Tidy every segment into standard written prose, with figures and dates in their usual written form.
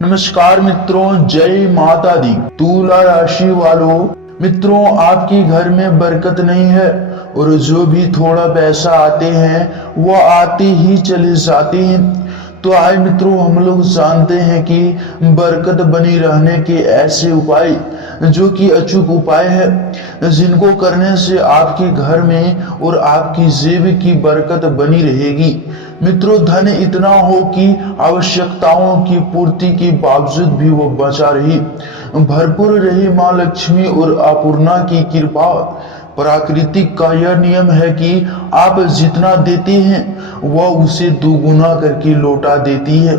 नमस्कार मित्रों, जय माता दी। तुला राशि वालों, मित्रों आपके घर में बरकत नहीं है और जो भी थोड़ा पैसा आते हैं वह आते ही चले जाते हैं। तो आए मित्रों, हम लोग जानते हैं कि बरकत बनी रहने के ऐसे उपाय जो कि अचूक उपाय है, जिनको करने से आपके घर में और आपकी जेब की बरकत बनी रहेगी। मित्रों, धन इतना हो कि आवश्यकताओं की पूर्ति के बावजूद भी वो बचा रही, भरपूर रही माँ लक्ष्मी और अपूर्णा की कृपा। प्राकृतिक का यह नियम है कि आप जितना देते हैं वह उसे दुगुना करके लौटा देती है।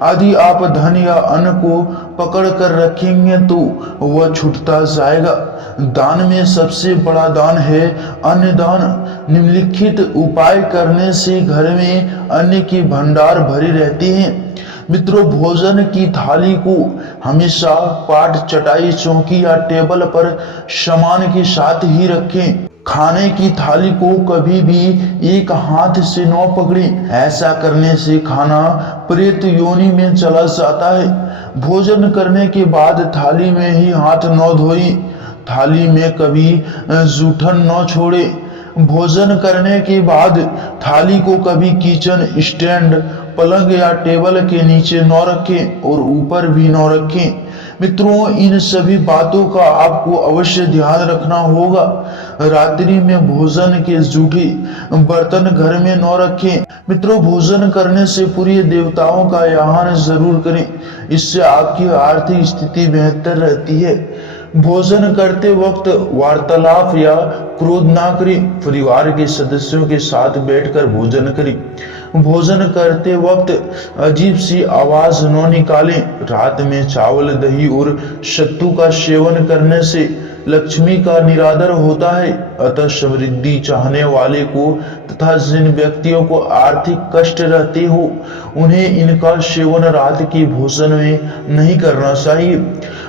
यदि आप धन या अन्न को पकड़ कर रखेंगे तो वह छूटता जाएगा। दान में सबसे बड़ा दान है अन्न दान। निम्नलिखित उपाय करने से घर में अन्न की भंडार भरी रहती हैं। मित्रों, भोजन की थाली को हमेशा पाट, चटाई, चौकी या टेबल पर सामान के साथ ही रखें। खाने की थाली को कभी भी एक हाथ से न पकड़ें। ऐसा करने से खाना प्रेत योनि में चला जाता है। भोजन करने के बाद थाली में ही हाथ न धोएं। थाली में कभी जूठन न छोड़े। भोजन करने के बाद थाली को कभी किचन स्टैंड, पलंग या टेबल के नीचे न रखें और ऊपर भी न रखें। मित्रों, इन सभी बातों का आपको अवश्य ध्यान रखना होगा। रात्रि में भोजन के जूठे बर्तन घर में न रखें। मित्रों, भोजन करने से पूरी देवताओं का आह्वान जरूर करें। इससे आपकी आर्थिक स्थिति बेहतर रहती है। भोजन करते वक्त वार्तालाप या क्रोध ना करें। परिवार के सदस्यों के साथ बैठकर भोजन करें। भोजन करते वक्त अजीब सी आवाज न निकालें। रात में चावल, दही और सत्तू का सेवन करने से लक्ष्मी का निरादर होता है। अतः समृद्धि चाहने वाले को तथा जिन व्यक्तियों को आर्थिक कष्ट रहते हो उन्हें इनका सेवन रात के भोजन में नहीं करना चाहिए।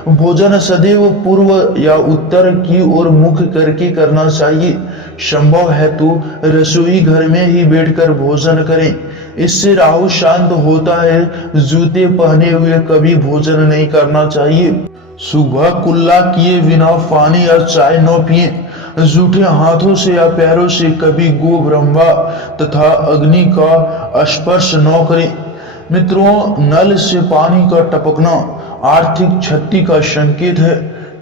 भोजन सदैव पूर्व या उत्तर की ओर मुख करके करना चाहिए। संभव है तो रसोई घर में ही बैठकर भोजन करें। इससे राहु शांत होता है। जूते पहने हुए कभी भोजन नहीं करना चाहिए। सुबह कुल्ला किए बिना पानी या चाय न पिए। जूठे हाथों से या पैरों से कभी गो ब्रह्मा तथा अग्नि का स्पर्श न करें। मित्रों, नल से पानी का टपकना आर्थिक क्षति का संकेत है।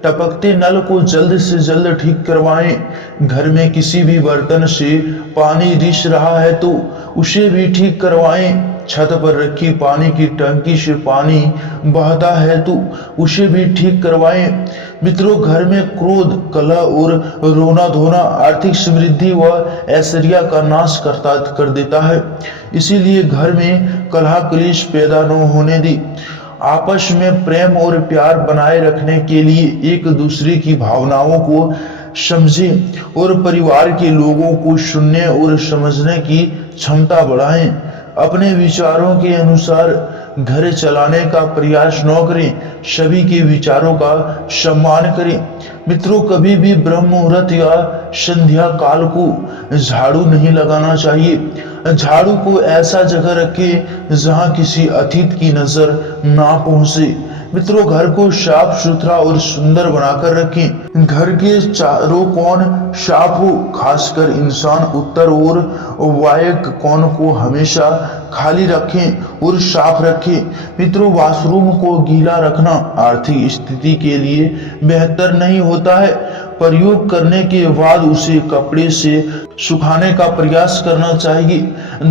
टपकते नल को जल्द से जल्द ठीक करवाएं। घर में किसी भी बर्तन से पानी रिस रहा है तो उसे भी ठीक करवाएं। छत पर रखी पानी की टंकी से पानी बहता है तो उसे भी ठीक करवाएं। मित्रों, घर में क्रोध, कलह और रोना धोना आर्थिक समृद्धि व ऐश्वर्य का नाश कर देता है। इसीलिए घर में कलह कलेश पैदा न होने दी। आपस में प्रेम और प्यार बनाए रखने के लिए एक दूसरे की भावनाओं को समझें और परिवार के लोगों को सुनने और समझने की क्षमता बढ़ाएं। अपने विचारों के अनुसार घर चलाने का प्रयास न करें। सभी के विचारों का सम्मान करें। मित्रों, कभी भी ब्रह्म मुहूर्त या संध्या काल को झाड़ू नहीं लगाना चाहिए। झाड़ू को ऐसा जगह रखें जहां किसी अतिथि की नजर ना पहुंचे। मित्रों, घर को साफ सुथरा और सुंदर बनाकर रखें। घर के चारों कोण साफ हो। खासकर इंसान उत्तर और वायव्य कोण को हमेशा खाली रखें और साफ रखें। मित्रों, वॉशरूम को गीला रखना आर्थिक स्थिति के लिए बेहतर नहीं होता है। प्रयोग करने के बाद उसे कपड़े से सुखाने का प्रयास करना चाहिए।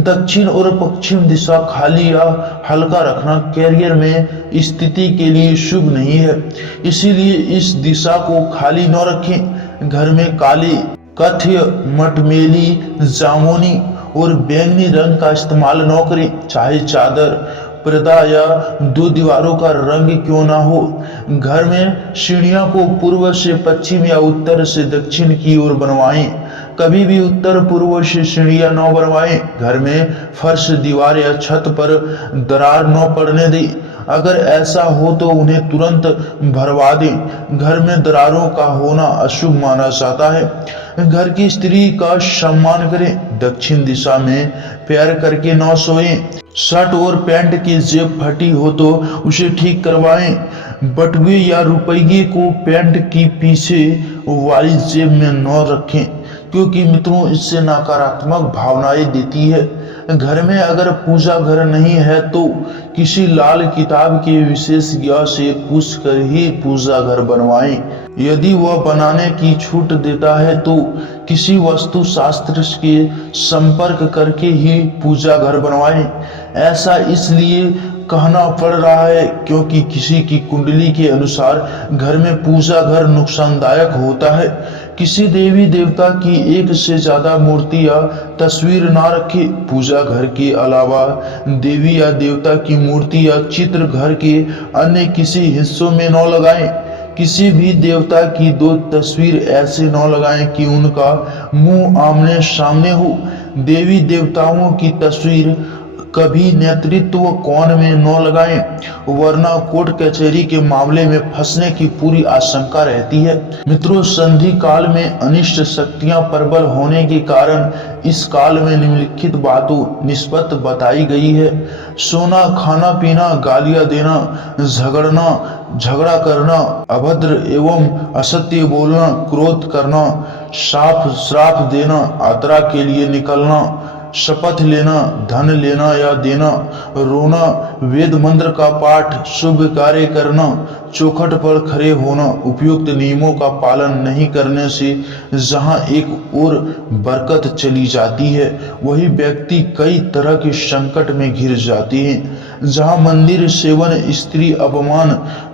दक्षिण और पश्चिम दिशा खाली या हल्का रखना कैरियर में स्थिति के लिए शुभ नहीं है। इसीलिए इस दिशा को खाली न रखें। घर में काले, कथ्य, मटमेली, जामुनी और बैंगनी रंग का इस्तेमाल न करें। चाहे चादर, पर्दा या दो दीवारों का रंग क्यों ना हो। घर में सीढ़ियों को पूर्व से पश्चिम या उत्तर से दक्षिण की ओर बनवाएं। कभी भी उत्तर पूर्व से सीढ़ियां न बनवाएं। घर में फर्श, दीवार या छत पर दरार न पड़ने दें। अगर ऐसा हो तो उन्हें तुरंत भरवा दें। घर में दरारों का होना अशुभ माना जाता है। घर की स्त्री का सम्मान करें। दक्षिण दिशा में पैर करके न सोएं। शर्ट और पैंट की जेब फटी हो तो उसे ठीक करवाएं। बटुए या रुपये को पैंट की पीछे वाली जेब में न रखें, क्योंकि मित्रों इससे नकारात्मक भावनाएं देती है। घर में अगर पूजा घर नहीं है तो किसी लाल किताब के विशेषज्ञ से पूछकर ही पूजा घर बनवाएं। यदि वह बनाने की छूट देता है तो किसी वास्तु शास्त्र के संपर्क करके ही पूजा घर बनवाएं। ऐसा इसलिए कहना पड़ रहा है क्योंकि किसी की कुंडली के अनुसार घर में पूजा घर नुकसानदायक होता है। किसी देवी देवता की एक से ज्यादा मूर्ति या तस्वीर ना रखें। पूजा घर के अलावा देवी या देवता की मूर्ति या चित्र घर के अन्य किसी हिस्सों में न लगाएं। किसी भी देवता की दो तस्वीर ऐसे न लगाएं कि उनका मुंह आमने सामने हो। देवी देवताओं की तस्वीर कभी नेतृत्व कोण में न लगाएं, वरना कोर्ट कचहरी के मामले में फंसने की पूरी आशंका रहती है। मित्रों, संधि काल में अनिष्ट शक्तियां प्रबल होने के कारण इस काल में निम्नलिखित बातों निष्पत्त बताई गई है। सोना, खाना पीना, गालियां देना, झगड़ा करना, अभद्र एवं असत्य बोलना, क्रोध करना, श्राप देना, यात्रा के लिए निकलना, शपथ लेना, धन लेना या देना, रोना, वेद मंत्र का पाठ, शुभ कार्य करना, चौखट पर खड़े होना, उपयुक्त नियमों का पालन नहीं करने से जहां एक और बरकत चली जाती है, वही व्यक्ति कई तरह के संकट में घिर जाते हैं। जहां मंदिर सेवन, स्त्री अपमान,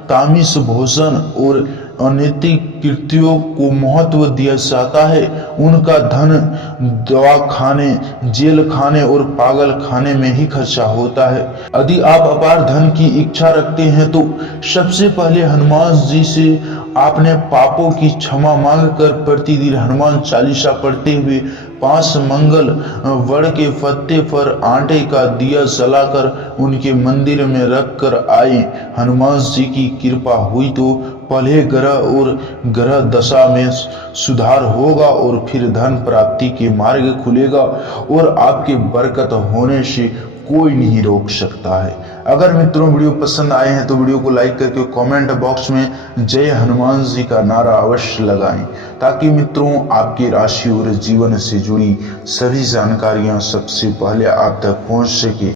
तामस भोजन और अनैतिक कृत्यों को महत्व दिया जाता है, उनका धन दवाखाने, जेल खाने और पागल खाने में ही खर्चा होता है। यदि आप अपार धन की इच्छा रखते हैं तो सबसे पहले हनुमान जी से आपने पापों की क्षमा मांगकर प्रतिदिन हनुमान चालीसा पढ़ते हुए 5 मंगल वड़ के पत्ते पर आटे का दिया जलाकर उनके मंदिर में रख कर आए। हनुमान जी की कृपा हुई तो पहले ग्रह और ग्रह दशा में सुधार होगा और फिर धन प्राप्ति के मार्ग खुलेगा और आपके बरकत होने से कोई नहीं रोक सकता है। अगर मित्रों वीडियो पसंद आए हैं तो वीडियो को लाइक करके कमेंट बॉक्स में जय हनुमान जी का नारा अवश्य लगाएं, ताकि मित्रों आपकी राशि और जीवन से जुड़ी सभी जानकारियां सबसे पहले आप तक पहुंच सके।